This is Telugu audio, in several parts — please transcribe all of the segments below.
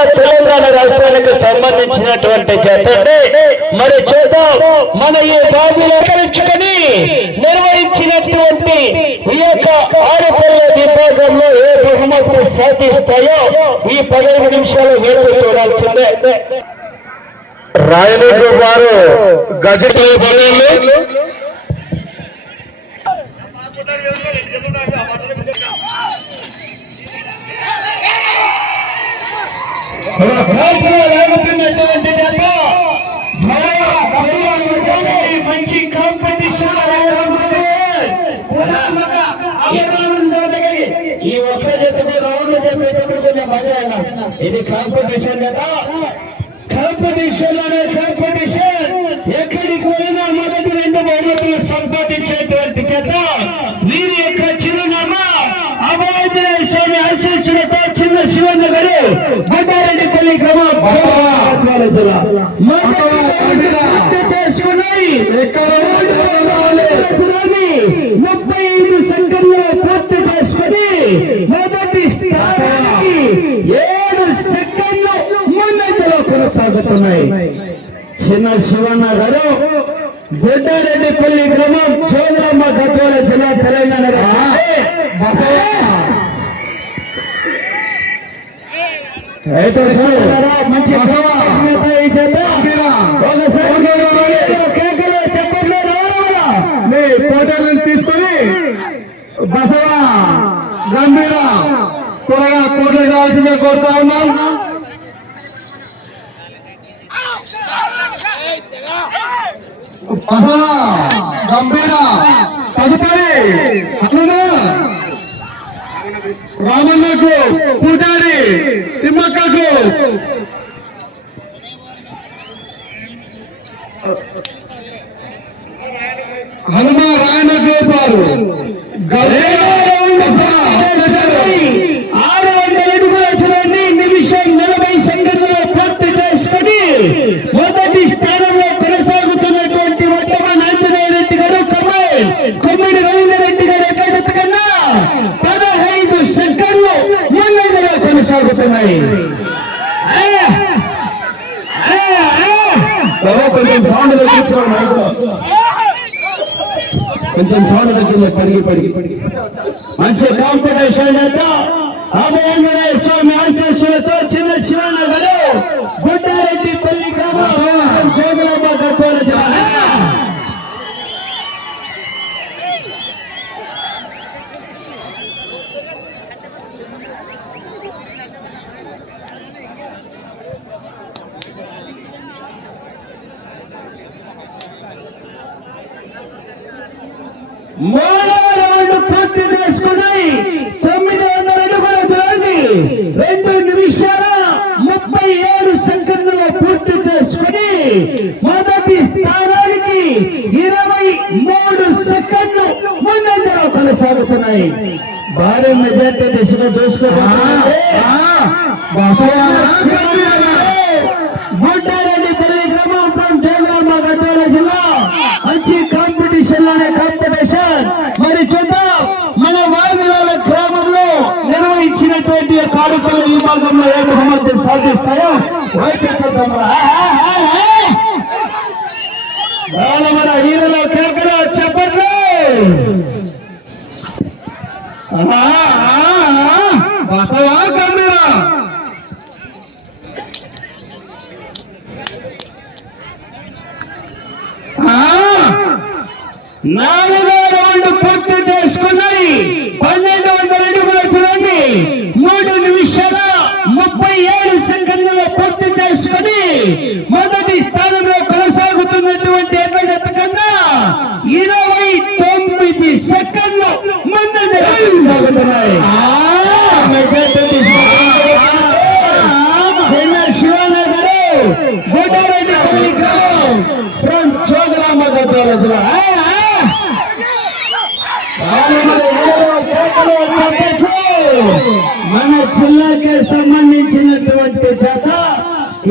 జిల్లా తెలంగాణ రాష్ట్రానికి సంబంధించినటువంటి జతండి మరి చూద్దాం మన ఈ బాబులు ఎక్కరించుకొని నిర్వహించినటువంటి ఈ యొక్క ఆడపిల్ల విభాగంలో ఏ బహుమతులు సాధిస్తాయో ఈ పదహైదు నిమిషాలు వేచి చూడాల్సిందే. రాయలూరు వారు గజెట్ మంచి కాంపిటీషన్ ఈ ఒక్క జతకు రౌండ్లు చెప్పేటప్పుడు కొంచెం మజా అయినా ఇది కాంపిటీషన్ కదా. కాంపిటీషన్ అనే కాంపిటీషన్ ఎక్కడికి వెళ్ళినా మొదటి రెండు బహుమతులు సంపాదించేటువంటి కథ వీరి యొక్క చిరునామా అభయాంజనేయ స్వామి ఆశీస్సులతో చిన్న శివన్న గారు గుడ్డారెడ్డిపల్లి గ్రామం. గద్వాల జిల్లా. మొదటి పూర్తి చేసుకున్నాయి. రోజులోని ముప్పై ఐదు సెకండ్లు పూర్తి చేసుకుని మొదటి స్థానానికి ఏడు సెకండ్లు ముందంజలో కొనసాగుతున్నాయి. చిన్న శివన్న గారు గుడ్డారెడ్డిపల్లి గ్రామం చోదరమ్మ గద్వాల జిల్లా తెలంగాణ అయితే మంచి? మీ ఫోటోలను తీసుకొని బసవ గంభీర త్వరగా కోట్లు కావాల్సిందే కోరుతా ఉన్నాం. బసవ గంభీర తదుపరి హనుమ రామన్నకు పూజారి తిమ్మక్కకు హనుమ రాయన గోపాలు ఆరు వందల అడుగుల చూడండి నిమిషం నలభై సెకండ్లలో పూర్తి చేసుకుని మొదటి స్థానంలో కొనసాగుతున్నటువంటి వర్తమాన్ ఆంజనేయ రెడ్డి గారు కమ్మాయి కొమ్మిడి రవీంద్ర రెడ్డి గారు ఎక్కడ కన్నా పదహైదు సెకండ్లు ముందంజలో కొనసాగుతున్నాయి ఆ! ఆ! ఆ! బాబా కొంచెం సౌండ్ తగ్గించుకోండి మైక్లో. కొంచెం సౌండ్ తగ్గింది పడిగి పడిగి మంచి కాంపిటీషన్ అంతా స్వామి ఆశీస్సులతో చిన్న శివన్న గారు పల్లి గ్రామం జోగులాంబ గద్వాల జిల్లా మూడో రౌండ్ పూర్తి చేసుకున్నాయి తొమ్మిది వందల అడుగుల చూడండి రెండు నిమిషాల ముప్పై ఏడు సెకండ్ల పూర్తి చేసుకుని మొదటి స్థానానికి ఇరవై మూడు సెకండ్లు ముందంజలో కొనసాగుతున్నాయి భారీ మెజార్టీ దిశగా చూసుకోవాలి పల్లి గ్రామం ఫ్రం జోగులాంబ గద్వాల జిల్లా మంచి కాంపిటీషన్లోనే కాంపిటీషన్ మరి చూద్దాం మన వాయుల గ్రామంలో నిర్వహించినటువంటి కార్యక్రమ విభాగంలో ఏ బహుమతి సాధిస్తాయో వైద్య చూద్దాం రా. ఆ, ఆ, ఆ, ఆ. మన వీరుల కేకలు చెప్పండి. బసవా గంభీర నాలుగో రౌండ్ పూర్తి చేసుకున్నాయి పన్నెండు వందల అడుగులు చూడండి మూడు నిమిషాల ముప్పై ఏడు సెకండ్లలో పూర్తి చేసుకుని మొదటి స్థానంలో కొనసాగుతున్నటువంటి ఎర్రజత కన్నా ఇరవై తొమ్మిది సెకండ్లు ముందు కొనసాగుతున్నాయి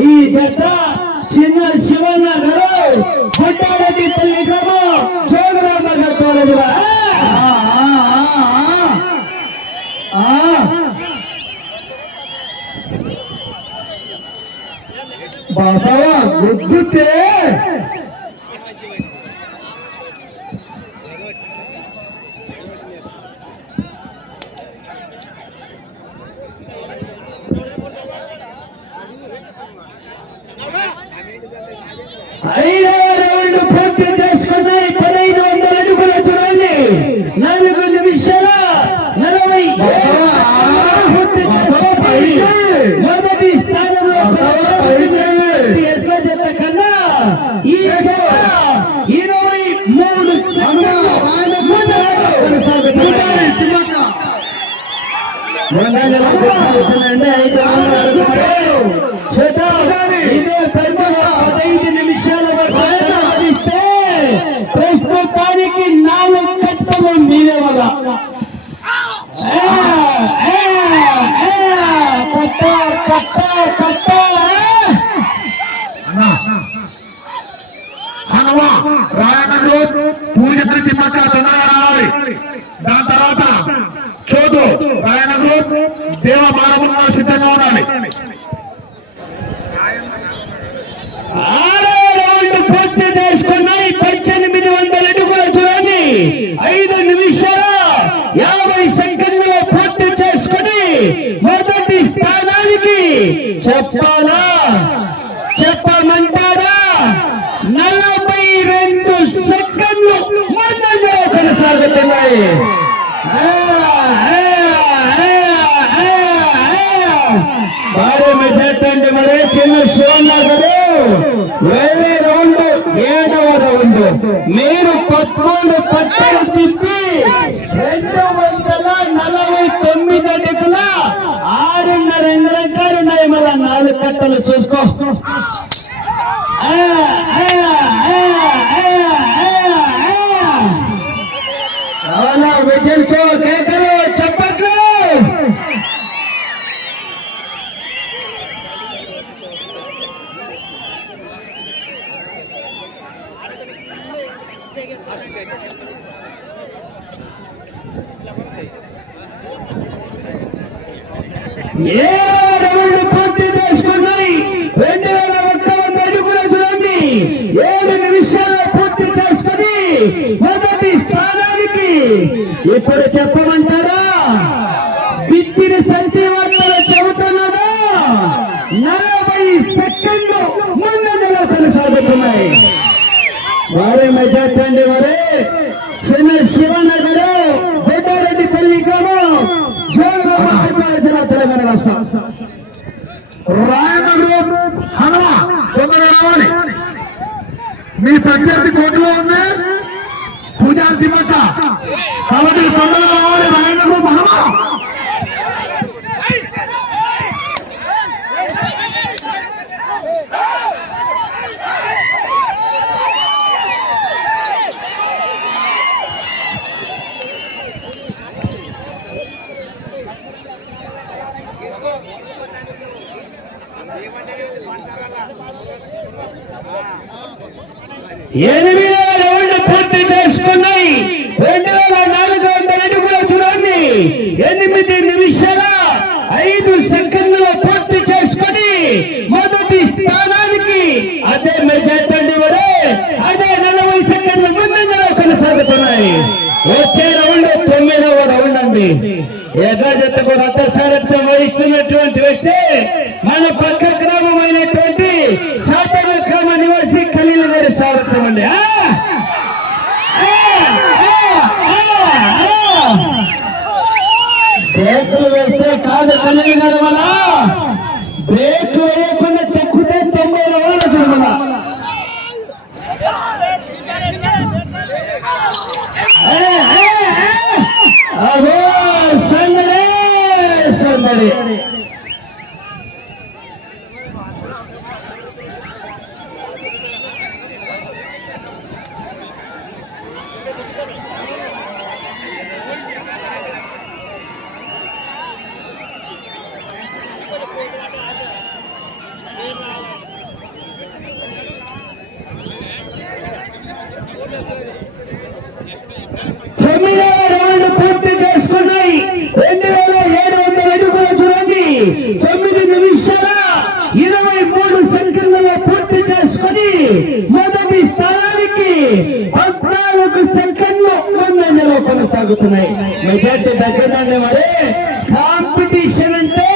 ఈ జత చిన్న శివన్న గారు గుడ్డారెడ్డి తల్లి గ్రామం చోదరామ గద్వాల జిల్లా ఆ గుద్దుతే ఐదో రౌండ్ పూర్తి చేసుకున్నాయి పదహైదు వందల అడుగుల చూడండి నాలుగు నిమిషాల నలభై పూర్తి చేసుకున్నాయి. మొదటి స్థానంలో ఎట్ల జత కన్నా ఈ జత ఇరవై మూడు సెకండ్లు ముందుకు కొనసాగుతున్నాయి. హనుమా రాయనగరు పూజ తిమ్మక్క తొందరగా రావాలి. దాని తర్వాత చోటు రాయనగరు దేవ మానవులు సిద్ధంగా ఉండాలి. ఆరో రౌండ్ పూర్తి చేసుకున్నాయి. పద్దెనిమిది వందల అడుగుల చూడండి ఐదు నిమిషాల యాభై సెకండ్లు పూర్తి చేసుకుని మొదటి స్థానానికి చెప్పాలా? చెప్పమంటే నలభై రెండు సెకండ్లు ముందంగా కొనసాగుతున్నాయి ఆ, భారీ మెజార్టీ మరి చిన్న శివన్న గారు వెళ్ళే రౌండ్ ఏడవ రౌండ్ మీరు పదమూడు పట్టలు తిప్పి రెండు వందల నలభై తొమ్మిది అడుగుల ఆరున్నర ఎకరాలు ఉన్నాయి మళ్ళా నాలుగు కట్టలు చూసుకో ఆ, ఆ, ఆ, ఆ, ఆ, ఆ. అవునా విజిల్చో కేకలు చెప్పట్లు ఏ రౌండ్ పూర్తి చేసుకున్నాయి రెండు వేల ఒక్క వంద అడుగుల చూడండి ఏడు నిమిషాల్లో పూర్తి చేసుకుని మొదటి స్థానానికి ఇప్పుడు చెప్పమంటారా? బిత్తిన సంతి వార్తలు చెబుతున్నారా నలభై సెకండ్లు ముందంజలో కొనసాగుతున్నాయి. వారే మెజార్టీ అండి వారే. చిన్న శివనగర్ బొడ్డారెడ్డి పల్లి గ్రామం జోగురామ జిల్లా తెలంగాణ రాష్ట్రం రాయనగరు హనుమా తొందరగా రావాలి. మీ ప్రత్యర్థి కోర్టులో ఉంది. పూజా తిమ్మక్క కాబట్టి తొందరగా రావాలి రాయనగరు హనుమా ఎనిమిది రౌండ్ పూర్తి చేసుకున్నాయి రెండు వేల నాలుగు వందల అడుగుల చూడండి ఎనిమిది నిమిషాల ఐదు సెకండ్లు పూర్తి చేసుకుని మొదటి స్థానానికి అదే మెజార్టీ అండి వరే. అదే నలభై సెకండ్ల ముందంజలో కొనసాగుతున్నాయి. వచ్చే రౌండ్ తొమ్మిదవ రౌండ్ అండి. ఎర్ర జతకు రథ వహిస్తున్నటువంటి వ్యక్తి సాగుతున్నాయి మెజార్టీ దగ్గరండి మరి. కాంపిటీషన్ అంటే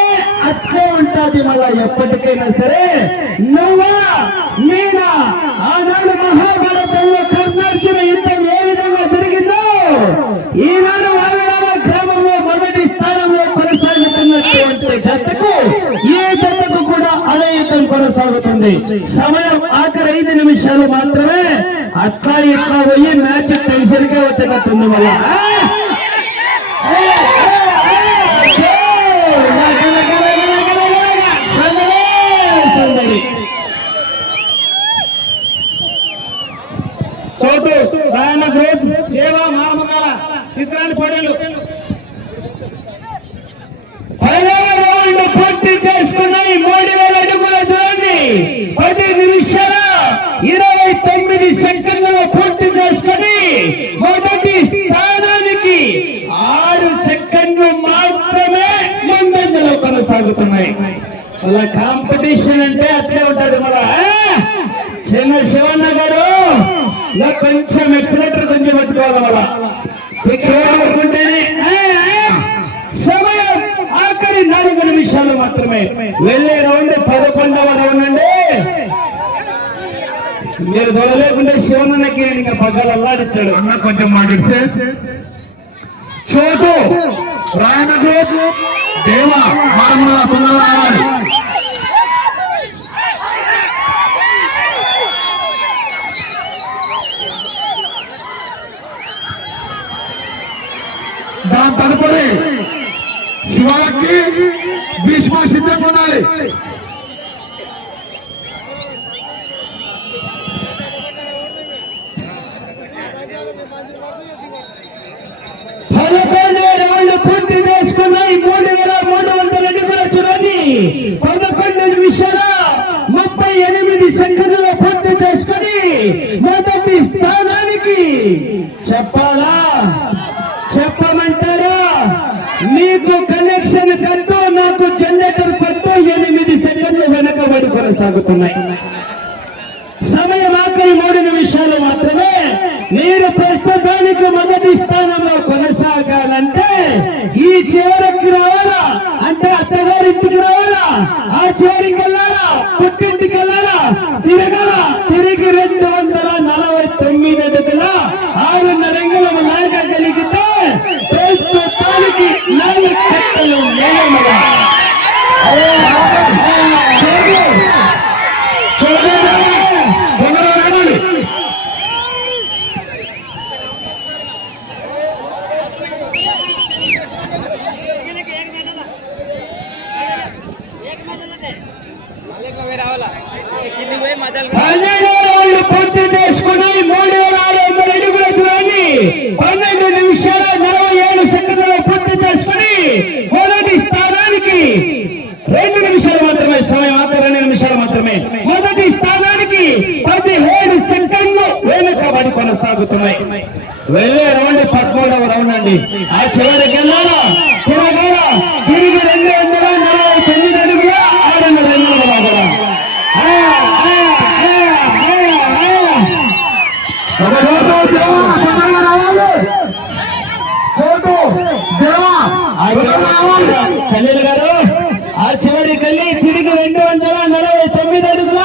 అట్లే ఉంటుంది మళ్ళా ఎప్పటికైనా సరే. నువ్వా మీనా ఆనాడు మహాభారతంలో కర్ణార్జున యుద్ధం ఏ విధంగా జరిగిందో ఈనాడు వాళ్ళ గ్రామంలో మొదటి స్థానంలో కొనసాగుతున్నటువంటి జతకు ఏ జతకు కూడా అదే యుద్ధం కొనసాగుతుంది. సమయం ఆఖరి ఐదు నిమిషాలు మాత్రమే. అట్లా ఇట్లా పోయి మ్యాచ్ టెన్షన్కే వచ్చేటట్టుంది మళ్ళా ఆ! ఏ, ఏ, ఏ, ఏ! లగ, లగ, లగ, లగ, లగ, లగ. సందడి, సందడి. చోటు రాయన్న గ్రూప్ దేవా మామకాల తీసుకురాని పడేళ్ళు పదవ రౌండ్ పూర్తి చేసుకున్నాయి మూడు వేల అడుగుల చూడండి పది నిమిషాల ఇరవై తొమ్మిది సెకండ్లలో పూర్తి చేసుకుని మొదటి స్థానానికి ఆరు సెకండ్లు మాత్రమే ముందంజలో కొనసాగుతున్నాయి. అలా కాంపిటీషన్ అంటే అట్లే ఉంటది మన చిన్న శివన్న గారు ఇలా కొంచెం ఎక్సలేటర్ కొంచెం పట్టుకోవాలి మళ్ళా సమయం ఆఖరి నాలుగు నిమిషాలు మాత్రమే. వెళ్ళే రౌండ్ పదకొండవ రౌండ్ అండి. మీరు దొరలేకుంటే శివనన్నకి ఇంకా పగ్గాలు అల్లాడిచ్చాడు అన్న కొంచెం మాట్లాడితే చోటు. రాయన దేవ దేవా తొందర రావాలి. దాని తదుపరి శివాలకి భీష్మ సిద్ధం ఉండాలి పదకొండు రౌండ్ పూర్తి చేసుకున్నాయి మూడు వేల మూడు వందల అడుగుల చూడండి పదకొండు నిమిషాల ముప్పై ఎనిమిది సెకండ్లు పూర్తి చేసుకుని మొదటి స్థానానికి చెప్పాలా చెప్పమంటారా మీకు కనెక్షన్ కట్టు నాకు జనరేటర్ పట్టు ఎనిమిది సెకండ్లు వెనకబడి కొనసాగుతున్నాయి. సమయం ఆఖరి మూడు నిమిషాలు మాత్రమే. మీరు ప్రస్తుతానికి మొదటి స్థానంలో కొనసాగాలంటే ఈ చివరికి రావాలా? అంటే అత్తగారి ఇంటికి రావాలా? ఆ చివరికి వెళ్ళాలా పుట్టింటికి వెళ్ళాలా తిరగాల? తిరిగి రెండు వందల నలభై తొమ్మిది అడుగుల ఆరున్నర అంగుళం లాగగలిగితే ప్రస్తుతానికి నాలుగు కట్టలు నేలమగా తొందరగా రావాలి పన్నెండు రౌండ్ పూర్తి చేసుకుని మూడు వేల ఆరు వందల అడుగుల చూడండి పన్నెండు నిమిషాల నలభై ఏడు సెకండ్లు పూర్తి చేసుకుని మొదటి స్థానానికి రెండు నిమిషాలు మాత్రమే సమయం మాత్రం రెండు నిమిషాలు మాత్రమే. మొదటి స్థానానికి పదిహేడు సెకండ్లు వెనుకబడి కొనసాగుతున్నాయి. వెళ్ళే రౌండ్ పదమూడవ రౌండ్ అండి. ఆ చివరికి వెళ్ళాలా తిరగాల తిరిగి రెండు వందల నలభై తొమ్మిది అడుగుల ఆరు వందల రెండు వందల చోటు దేవా తొందరగా రావాలి చోటు దేవా తొందరగా రావాలి కళ్యాణ్ గారు ఆ చివరి కల్లి తిరిగి రెండు వందల నలభై తొమ్మిది అడుగుల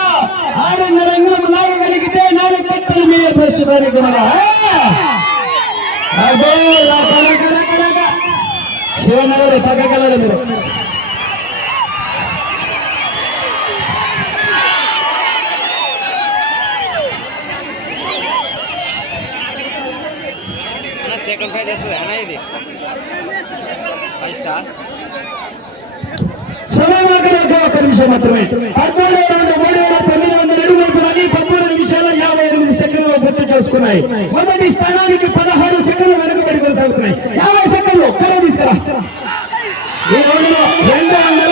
ఆరున్నర అంగుళం లాగగలిగితే నాలుగు కట్టలు మీద ప్రస్తుతానికి ఉన్నదా? అదో, రా, కల, కల, కల, కల. శివనగర్ పక్కగలరు మీరు సెకండ్ ప్రైజ్ వస్తుంది అన్న ఇది. ఫైవ్ స్టార్ నిమిషం మాత్రమే. పదమూడు రెండు మూడు వేల తొమ్మిది వందల అడుగులు కానీ పదమూడు నిమిషాల యాభై ఎనిమిది సెకండ్లు పూర్తి చేసుకున్నాయి. మొదటి స్థానానికి పదహారు సెకండ్లు వెనుకబడి కొనసాగుతున్నాయి. యాభై సెకండ్లు కర తీసుకురా. రెండు